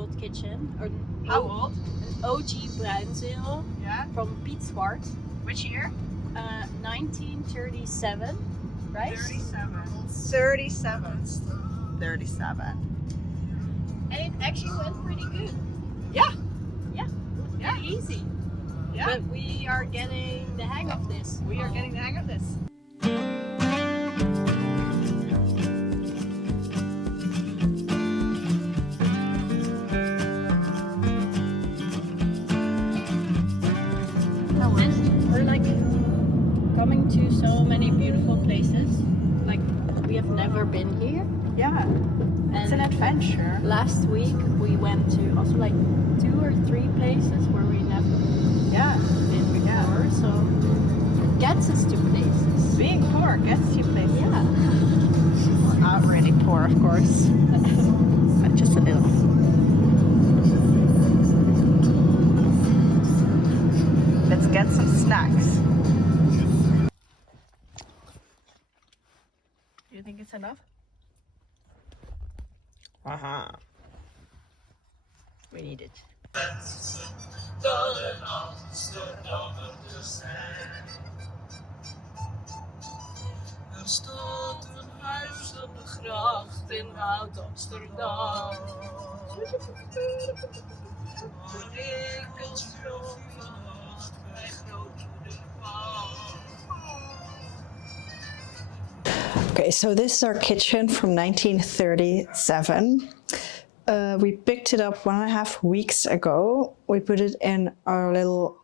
old kitchen. How old? An OG Bruynzeel. Yeah. From Piet Zwart. Which year? 1937, right? 37. And it actually went pretty good. Yeah. Yeah. Yeah. Pretty easy. Yeah. But we are getting the hang of this. We are getting the hang of this. We're like coming to so many beautiful places. Like we have never been here. Yeah. It's an adventure. Last week we went to also like 2 or 3 places where we never been before. So it gets us to places. Being poor gets you places. Yeah. Well, not really poor, of course. But just a little. Let's get some snacks. Do you think it's enough? We need it. Er staat een huis op de gracht in Oud-Amsterdam. Waar ik als jong had bij grootmoeder kwam. Okay, so this is our kitchen from 1937. We picked it up 1.5 weeks ago. We put it in our little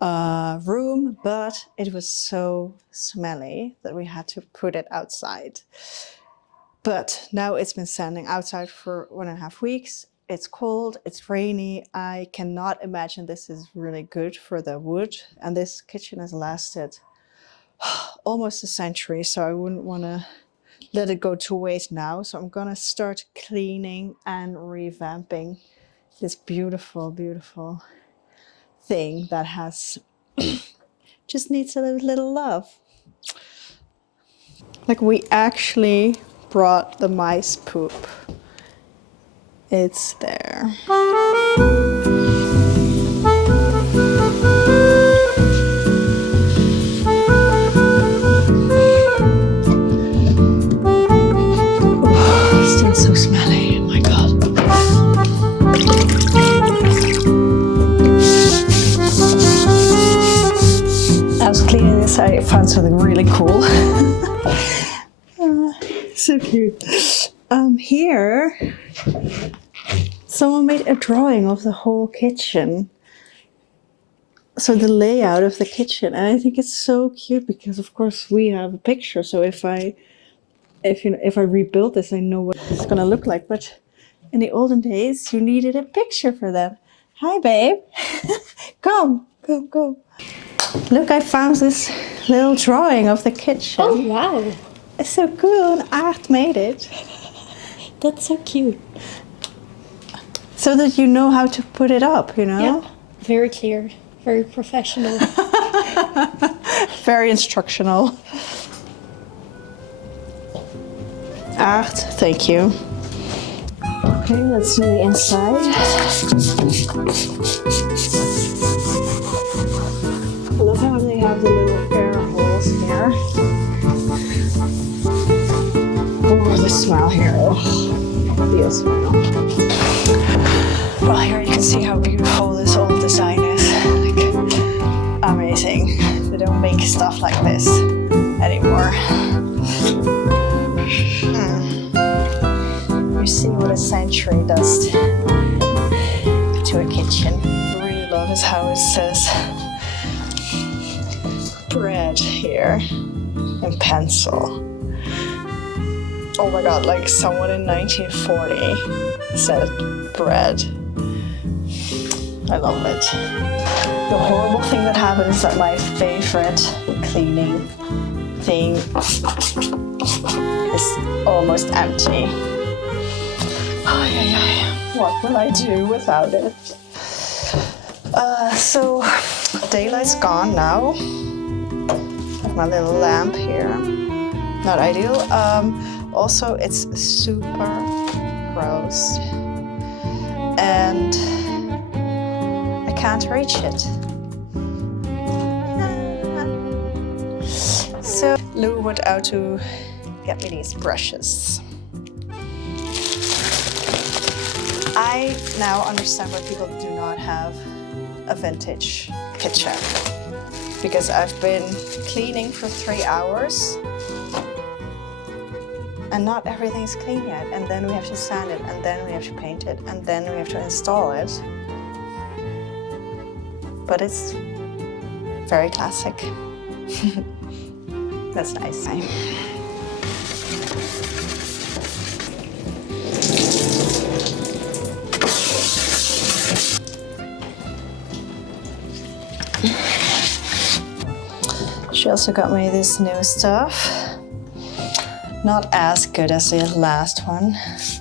room, but it was so smelly that we had to put it outside. But now it's been standing outside for 1.5 weeks. It's cold, it's rainy. I cannot imagine this is really good for the wood. And this kitchen has lasted almost a century, so I wouldn't want to let it go to waste now. So I'm gonna start cleaning and revamping this beautiful, beautiful thing that has just needs a little love. Like, we actually brought the mice poop. It's there. Still so smelly, oh my god. I was cleaning this, I found something really cool. So cute. Here, someone made a drawing of the whole kitchen. So the layout of the kitchen, and I think it's so cute because of course we have a picture. So if I rebuild this, I know what it's gonna look like. But in the olden days, you needed a picture for that. Hi, babe. Come. Look, I found this little drawing of the kitchen. Oh wow. It's so cool, and Art made it. That's so cute. So that you know how to put it up, you know? Yeah. Very clear. Very professional. Very instructional. Art, thank you. Okay, let's do the inside. I love how they have the little air holes here. Oh, the smell here. Oh, the smell. Well, here you can see how beautiful this old design is. Like, amazing. They don't make stuff like this anymore. You see what a century does to a kitchen. I really love is how it says bread here in pencil. Oh my god, like someone in 1940 said bread. I love it. The horrible thing that happened is that my favorite cleaning thing is almost empty. What will I do without it? So daylight's gone now. Have my little lamp here. Not ideal. Also, it's super gross. can't reach it. So Lou went out to get me these brushes. I now understand why people do not have a vintage kitchen, because I've been cleaning for 3 hours and not everything's clean yet, and then we have to sand it, and then we have to paint it, and then we have to install it. But it's very classic. That's nice. She also got me this new stuff. Not as good as the last one,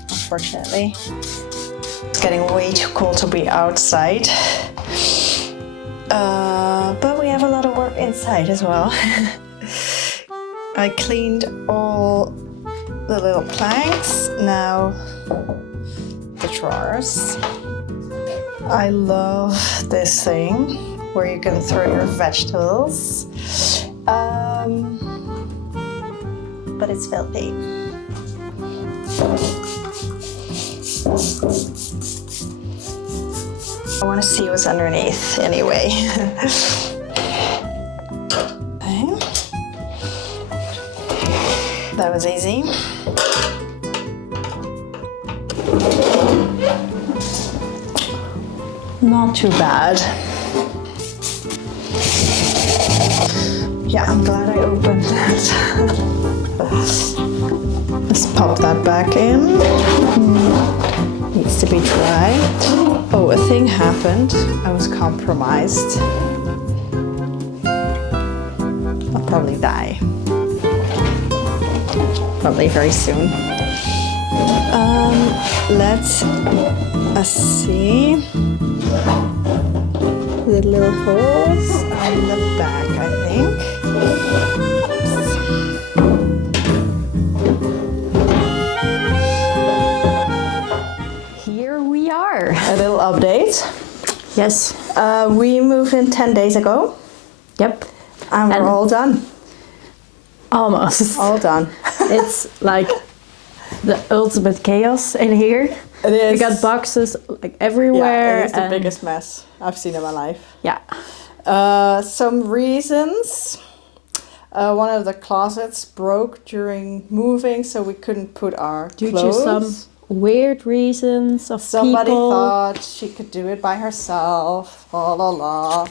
unfortunately. It's getting way too cold to be outside. But we have a lot of work inside as well. I cleaned all the little planks, now the drawers. I love this thing where you can throw your vegetables. But it's filthy. I want to see what's underneath anyway. Okay. That was easy. Not too bad. Yeah, I'm glad I opened that. Let's pop that back in. Needs to be dry. Oh, a thing happened. I was compromised. I'll probably die. Probably very soon. Let's see. The little holes on the back, I think. Here we are. A little update. Yes. We moved in 10 days ago. Yep. And we're all done. Almost. All done. It's like the ultimate chaos in here. It is. We got boxes like everywhere. Yeah, it is the biggest mess I've seen in my life. Yeah. Some reasons. One of the closets broke during moving, so we couldn't put our Due clothes. to some weird reasons of Somebody people. thought she could do it by herself. La la la.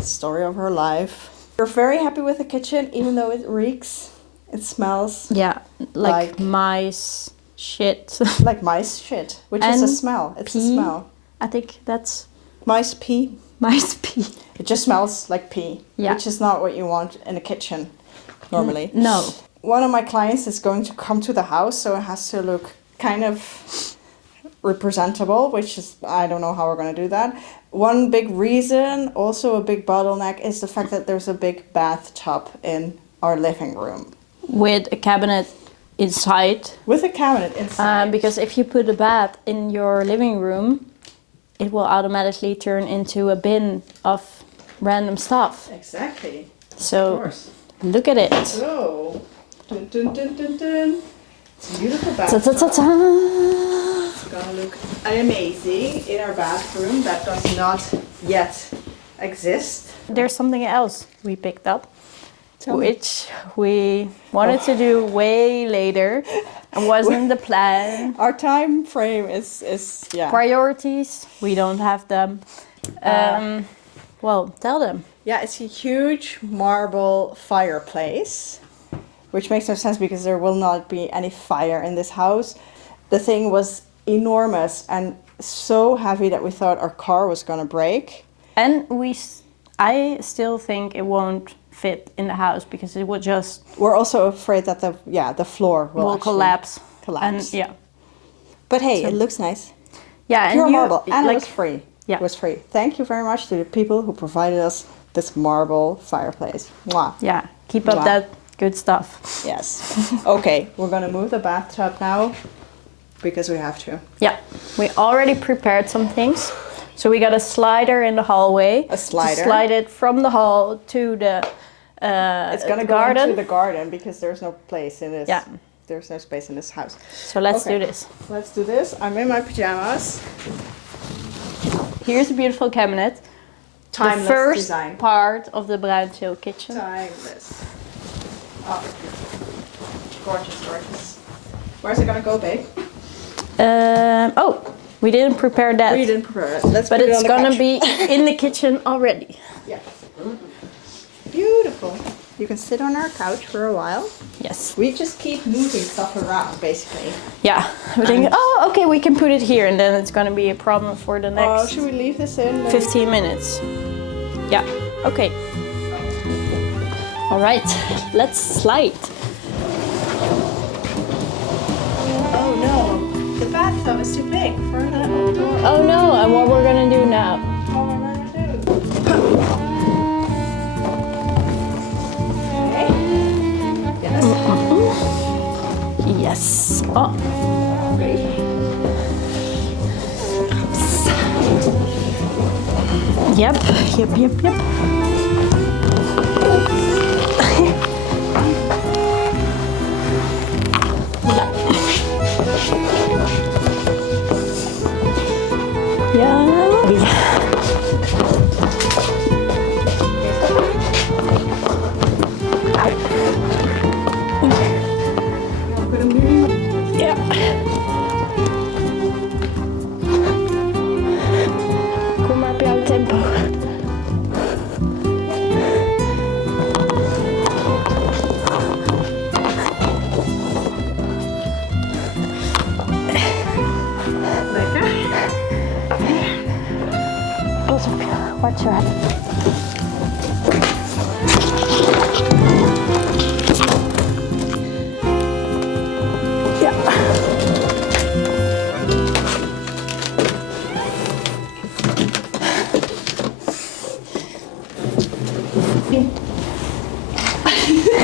Story of her life. We're very happy with the kitchen, even though it reeks. It smells Yeah, like mice shit. like mice shit, which is a And smell. It's pee. a smell. I think that's Mice pee. mice pee. It just smells like pee, Yeah. which is not what you want in a kitchen normally. No. One of my clients is going to come to the house, so it has to look kind of representable, which is, I don't know how we're going to do that. One big reason, also a big bottleneck, is the fact that there's a big bathtub in our living room. With a cabinet inside. With a cabinet inside. Because if you put a bath in your living room, it will automatically turn into a bin of random stuff. Exactly. So Of course. look at it. So, dun, dun, dun, dun, dun. It's a beautiful Ta bathtub. ta ta ta. It's gonna look amazing in our bathroom that does not yet exist. There's something else we picked up, Tell me. which we wanted to do way later and wasn't the plan. Our time frame is yeah. Priorities, we don't have them. Well, tell them. Yeah, it's a huge marble fireplace, which makes no sense because there will not be any fire in this house. The thing was enormous and so heavy that we thought our car was gonna break. And I still think it won't fit in the house because it would just We're also afraid that the floor will actually collapse. collapse. And yeah. But hey, it looks nice. Yeah, Pure and marble, and like, it was free. Yeah. It was free. Thank you very much to the people who provided us this marble fireplace. Mwah. yeah, keep up Wow. that good stuff. Yes. Okay, we're gonna move the bathtub now because we have to. Yeah, we already prepared some things. So we got a slider in the hallway. A slider. To slide it from the hall to the It's gonna go garden. into the garden because there's no place in this. Yeah. There's no space in this house. So let's Okay. do this. Let's do this. I'm in my pajamas. Here's a beautiful cabinet. Timeless the first design. part of the Bruynzeel kitchen. Timeless. Oh, gorgeous, gorgeous. Where's it gonna go, babe? Oh, we didn't prepare that. We didn't prepare it. Let's But put it it's on the gonna couch. be in the kitchen already. Yeah. Beautiful. You can sit on our couch for a while. Yes. We just keep moving stuff around, basically. Yeah. We think, oh, okay, we can put it here, and then it's gonna be a problem for the Oh, next should we leave this in? 15 minutes. Yeah. Okay. All right. Let's slide. Oh no, the bathtub is too big for the outdoor. Oh no! And what we're gonna do now? What am I gonna do? Okay. Yes. Yes. Oh. Yep. Yep. Ja. Kom maar op jouw tempo. Lekker. Pas op je, watch your head.